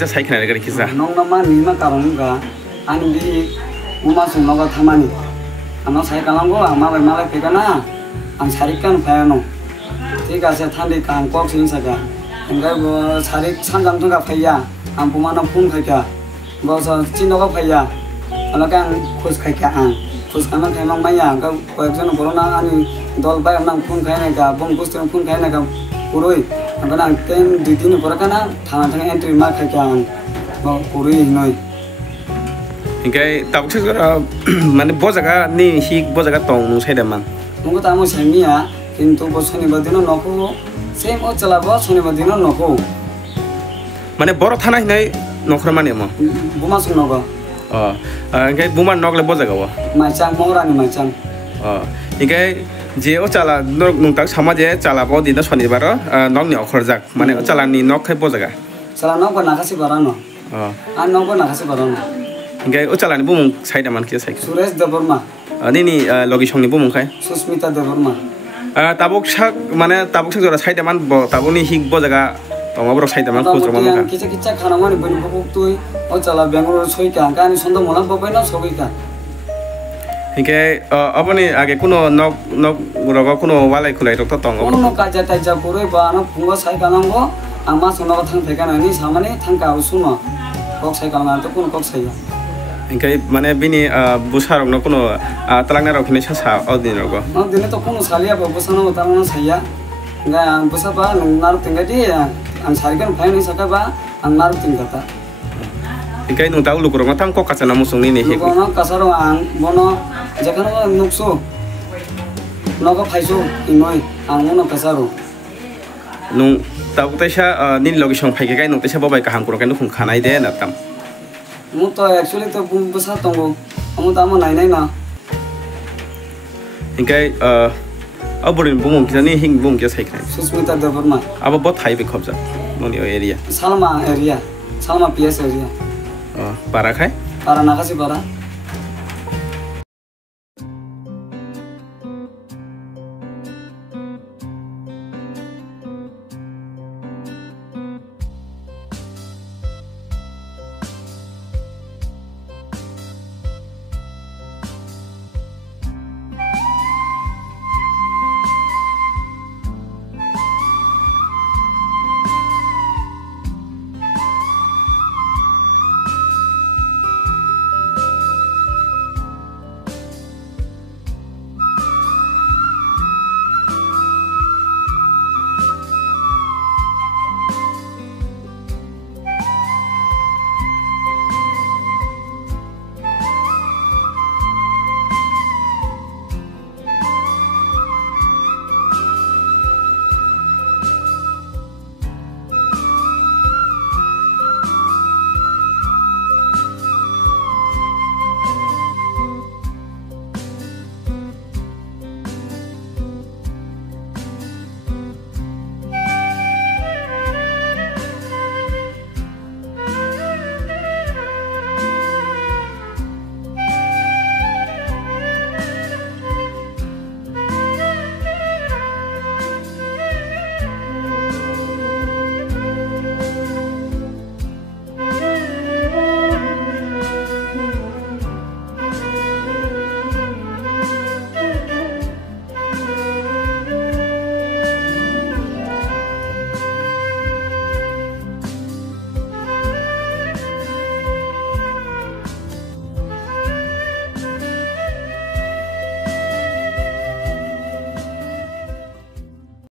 kisa saikna gari kisa nong nama nima karon ga ani di uma sunoga thamani ano sai kalango ama bai mala pegana ang sarikan phayano ঠিক আছে থান্দি কাম cock scene সাকা enggak bo sarik sanjang tungga phaya ang pumana phun khaika bo sa chinoga phaya alakan khus khaika ang khus kana thaimang maya ga koekjon borona ani dol bai nang phun khaina ga bong bustun phun khaina ga puroi angana ten didini porakana thana thang entry ma khaika ang bo puroi noi engkai tabuk segera mane bojaga ni hik bojaga tong nung saidaman nunggu tamu semia কিন্তু শনিবার দিন নকো সেম ও চালাবো শনিবার দিন নকো মানে বড় থানা নাই নখর মানে ম বুমা সুং নগো এঙ্গাই বুমার নগলে বজাগাও মাইচাং মহরানি মাইচাং এঙ্গাই যে ও চালা নুংতাক সমাজে চালাবো দিন শনিবার নগনি অখরজাক মানে ও চালানি নখ খাই বজাগা চালা নগো নাকাসি বারানো আর নগো নাকাসি বারানো এঙ্গাই ও চালানি বুমুং সাইদামান কি সাইক সুরেশ দেববর্মা নিনি লগি সংনি বুমুং খাই সুস্মিতা Debbarma tabuk sak mana tabuk sak jora saidaman bo tabuni hik bo jaga tongabro saidaman khujro mama kicha kicha khana mani bani bobuk tui o chala bengaluru soika kani sondo mola bobai na soika hike aboni age kuno nok nok rogo kuno walai khulai rok to tongo kuno kaja taija puroi ba na phungo saika nango ama sono thang thekana ni samane thangka usuno kok saika na to kuno kok saika engkai mane bini busarok no kuno talangna rok ni sasa odin rogo odin to kuno salia ba busano talangna saya nga busaba nar tinga di ang sarikan phai ni saka ba ang nar tinga ta engkai nung taulu kurang tang kok kacana musung ni he kono kasaro ang bono jekhano nukso nogo phaisu inoi ang mono kasaro nung tabu taisa nin logi song phai kai nung taisa babai kaham kurang kai nu khung khanai de na tam mu to actually to busa tongo amu tamo nai nai na engkai aborin bumung kisani hing bum kia sai khai susmita deborma abo bot hai be khobja noni area salma ps area para khai para nakasi para